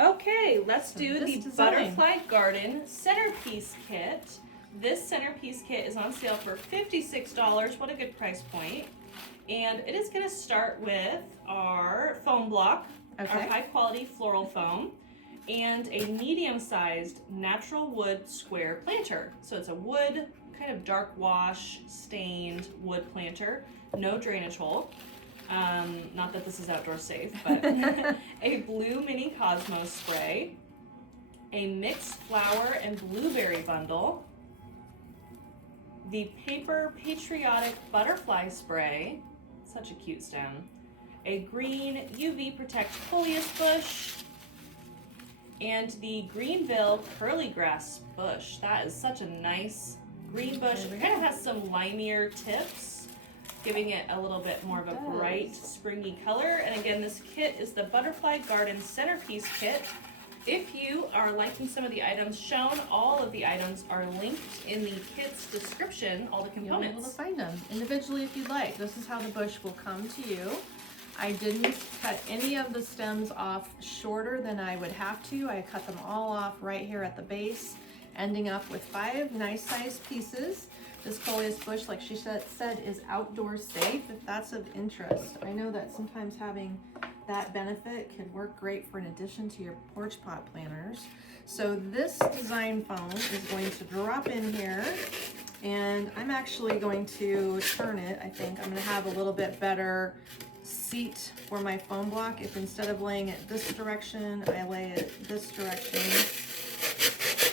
Okay, let's do the design. Butterfly Garden Centerpiece Kit. This centerpiece kit is on sale for $56. What a good price point. And it is going to start with our foam block, our high quality floral foam, and a medium-sized natural wood square planter. So it's a wood, kind of dark wash, stained wood planter, no drainage hole. Not that this is outdoor safe, but a blue mini Cosmos spray, a mixed flower and blueberry bundle, the paper patriotic butterfly spray, such a cute stem, a green UV protect coleus bush, and the Greenville curly grass bush. That is such a nice green bush. It kind of has some limier tips, giving it a little bit more of a bright, springy color. And again, this kit is the Butterfly Garden Centerpiece Kit. If you are liking some of the items shown, all of the items are linked in the kit's description, all the components. You'll be able to find them individually if you'd like. This is how the bush will come to you. I didn't cut any of the stems off shorter than I would have to. I cut them all off right here at the base, ending up with 5 nice sized pieces. This coleus bush, like she said, is outdoor safe if that's of interest. I know that sometimes having that benefit could work great for an addition to your porch pot planters. So this design foam is going to drop in here, and I'm actually going to turn it. I think I'm going to have a little bit better seat for my foam block if instead of laying it this direction, I lay it this direction.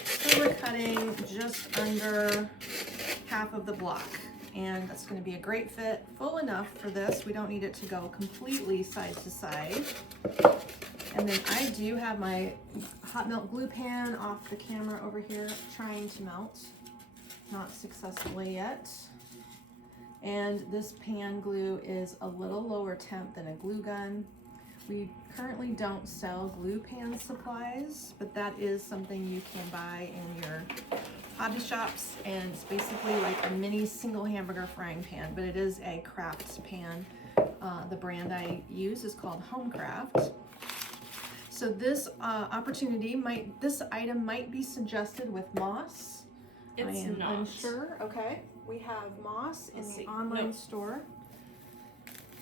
So we're cutting just under half of the block, and that's going to be a great fit, full enough for this. We don't need it to go completely side to side. And then I do have my hot melt glue pan off the camera over here, trying to melt, not successfully yet. And this pan glue is a little lower temp than a glue gun. We currently don't sell glue pan supplies, but that is something you can buy in your hobby shops, and it's basically like a mini single hamburger frying pan, but it is a craft pan. The brand I use is called Homecraft. So this this item might be suggested with moss. It's I am not. unsure. Okay, we have moss in the online store.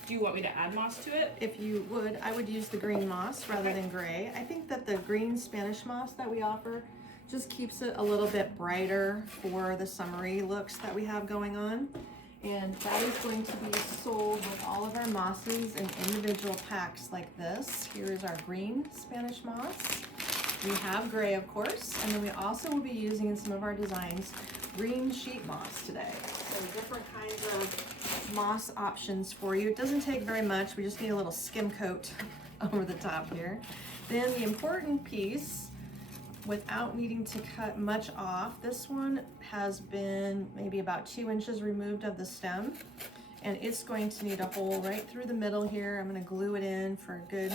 Do you want me to add moss to it? If you would, I would use the green moss rather than gray. I think that the green Spanish moss that we offer just keeps it a little bit brighter for the summery looks that we have going on. And that is going to be sold with all of our mosses in individual packs like this. Here is our green Spanish moss. We have gray, of course, and then we also will be using in some of our designs green sheet moss today. So different kinds of moss options for you. It doesn't take very much. We just need a little skim coat over the top here. Then the important piece, without needing to cut much off, this one has been maybe about 2 inches removed of the stem, and it's going to need a hole right through the middle here. I'm going to glue it in for a good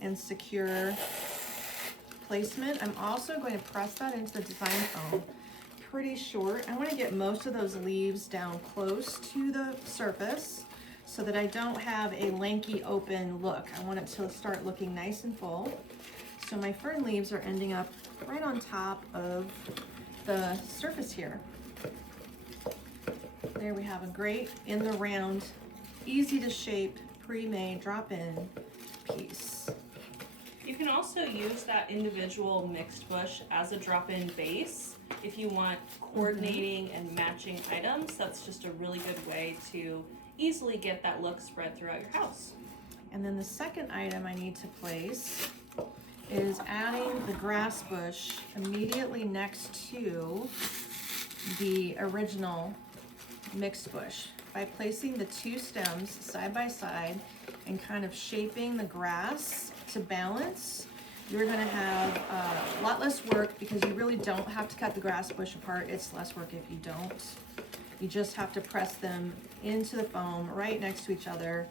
and secure placement. I'm also going to press that into the design foam pretty short. I want to get most of those leaves down close to the surface so that I don't have a lanky open look. I want it to start looking nice and full. So my fern leaves are ending up right on top of the surface here. There we have a great in the round, easy to shape, pre-made drop-in piece. You can also use that individual mixed bush as a drop-in base if you want coordinating and matching items. That's just a really good way to easily get that look spread throughout your house. And then the second item I need to place is adding the grass bush immediately next to the original mixed bush. By placing the 2 stems side by side and kind of shaping the grass to balance, you're going to have a lot less work because you really don't have to cut the grass bush apart. It's less work if you don't. You just have to press them into the foam right next to each other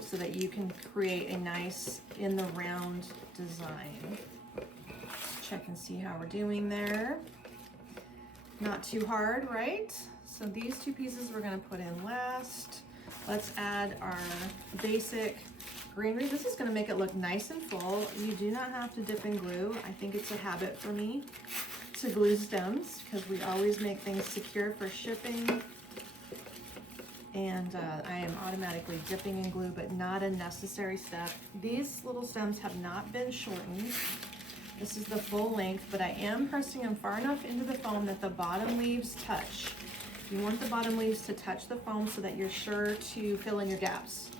so that you can create a nice in the round design. Let's check and see how we're doing there. Not too hard, right? So these 2 pieces we're going to put in last. Let's add our basic greenery. This is going to make it look nice and full. You do not have to dip in glue. I think it's a habit for me to glue stems because we always make things secure for shipping. And I am automatically dipping in glue, but not a necessary step. These little stems have not been shortened. This is the full length, but I am pressing them far enough into the foam that the bottom leaves touch. You want the bottom leaves to touch the foam so that you're sure to fill in your gaps.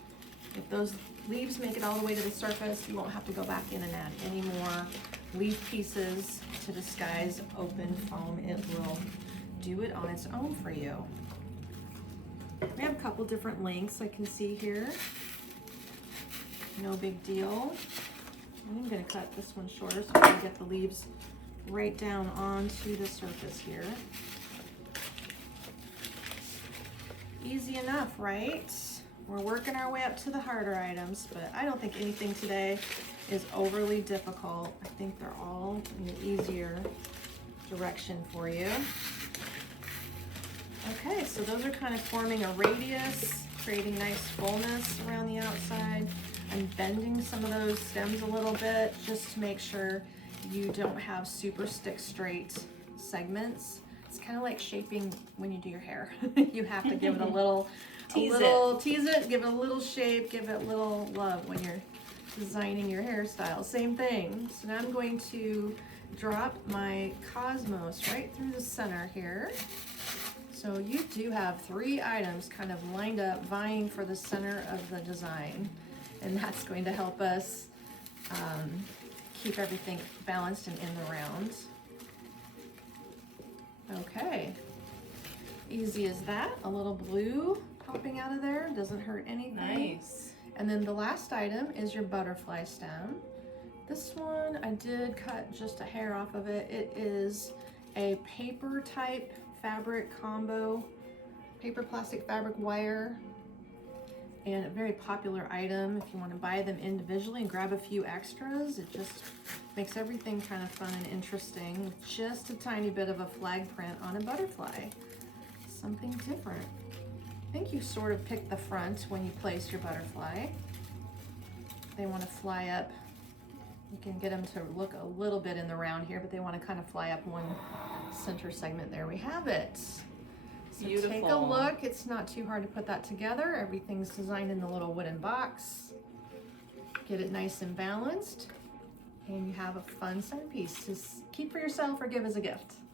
If those leaves make it all the way to the surface, you won't have to go back in and add any more leaf pieces to disguise open foam. It will do it on its own for you. We have a couple different lengths I can see here. No big deal. I'm going to cut this one shorter so I can get the leaves right down onto the surface here. Easy enough, right? We're working our way up to the harder items, but I don't think anything today is overly difficult. I think they're all in the easier direction for you. Okay, so those are kind of forming a radius, creating nice fullness around the outside. I'm bending some of those stems a little bit just to make sure you don't have super stick straight segments. It's kind of like shaping when you do your hair. You have to give it a little, tease it, give it a little shape, give it a little love when you're designing your hairstyle. Same thing. So now I'm going to drop my cosmos right through the center here. So you do have 3 items kind of lined up vying for the center of the design, and that's going to help us keep everything balanced and in the round. Okay, easy as that. A little blue popping out of there, doesn't hurt anything. Nice. And then the last item is your butterfly stem. This one I did cut just a hair off of it. It is a paper type fabric combo, paper plastic fabric wire, and a very popular item if you want to buy them individually and grab a few extras. It just makes everything kind of fun and interesting with just a tiny bit of a flag print on a butterfly. Something different. I think you sort of pick the front when you place your butterfly. They want to fly up. You can get them to look a little bit in the round here, but they want to kind of fly up one center segment. There we have it. So Beautiful. Take a look. It's not too hard to put that together. Everything's designed in the little wooden box. Get it nice and balanced, and you have a fun centerpiece to keep for yourself or give as a gift.